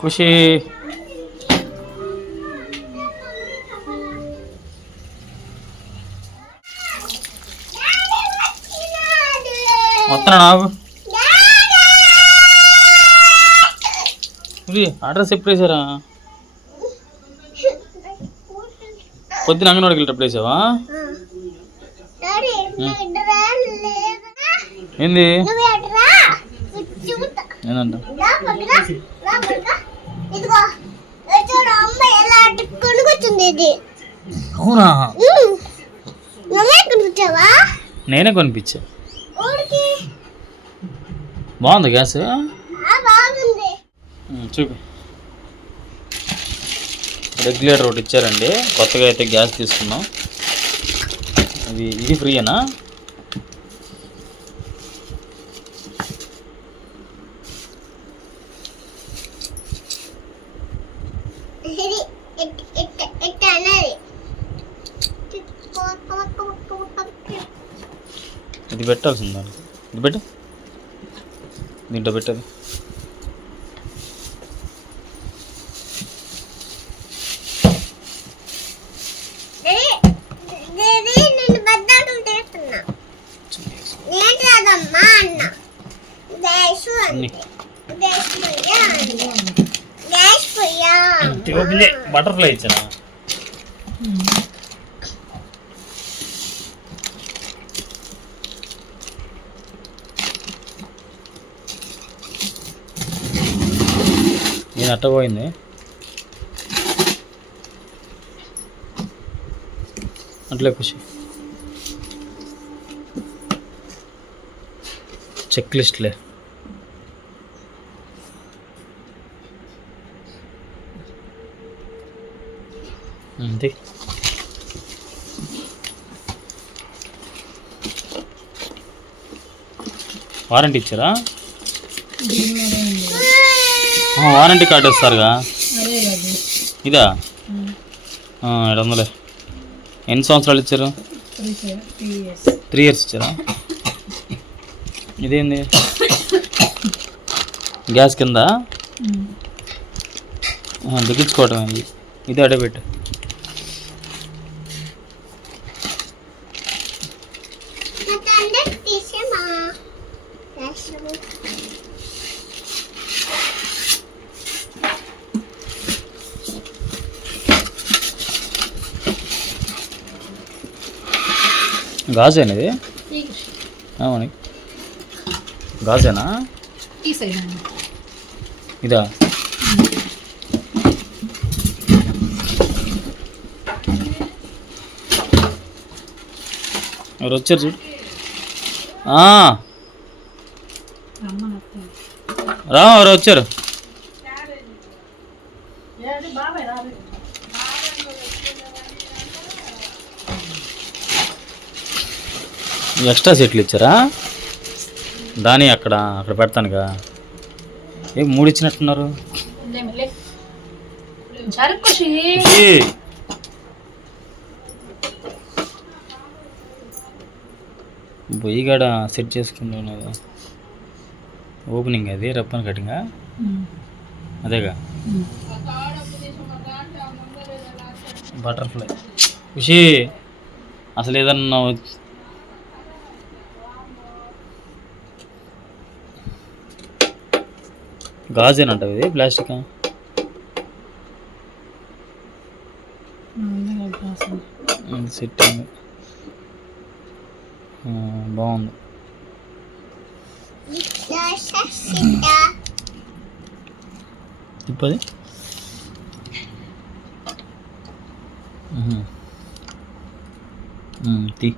ఖుషి వస్తున్నా నాకు అడ్రస్ ఎప్పుడు వేసారా పొద్దున అంగన్వాడికి వెళ్ళేటప్పుడు వేసావా ఏంది ఏందంట ఇదిగో చూడు అమ్మ ఎలా ఇది అవునా? నువ్వే నేనే కొనిపించా. బాగుంది గ్యాస్? బాగుంది. చూపి రెగ్యులేటర్ ఒకటి ఇచ్చారండి. కొత్తగా అయితే గ్యాస్ తీసుకున్నాం. ఇది ఇది ఫ్రీయేనా? ఇది పెట్టాల్సింది? దానికి ఇది పెట్టు. దీంట్లో పెట్టదు. ఇది నేను నేను అట్టపోయింది అట్లే ఖుషి చెక్ లిస్ట్లే అంతే. వారంటీ ఇచ్చారా? వారంటీ కార్డు ఇస్తారుగా? ఇదా? ఏడు వందలే. ఎన్ని సంవత్సరాలు ఇచ్చారు? త్రీ ఇయర్స్ ఇచ్చారా? ఇదేంది? గ్యాస్ కింద? ఆ, ఇది. ఇది అడబెట్టు తీసేమా గాజేనా? ఇది అవును గాజేనా ఇదా? ఎవరు వచ్చారు చూడు. ఆ. రా ఎవరు వచ్చారు? ఎక్స్ట్రా సెట్లు ఇచ్చారా? దాని అక్కడ అక్కడ పెడతానుగా. ఏ మూడు ఇచ్చినట్టున్నారు. జరుకుషి ఖుషి. బొయ్యి కాడ సెట్ చేసుకున్నాను కదా ఓపెనింగ్ అది రప్పన్ కటింగా? అదేగా? బటర్ఫ్లై. ఖుషి. అసలు ఏదన్నా గాజేనంట ఇది ప్లాస్టిక్? సెట్ అయింది. బాగుంది. తిప్పది. మ్మ్, తీ.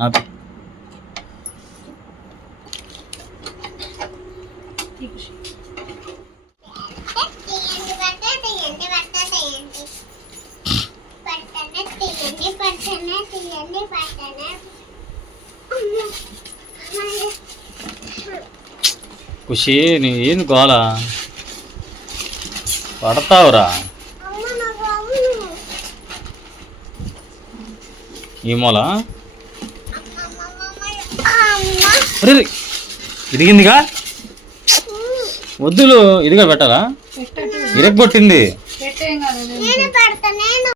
ఆపి. ఖుషి నీ ఏంది గోల? పడతావురా. ఈ మూల? ఇరిగిందిగా? వద్దులు ఇదిగా పెట్టాలా? ఇరగొట్టింది.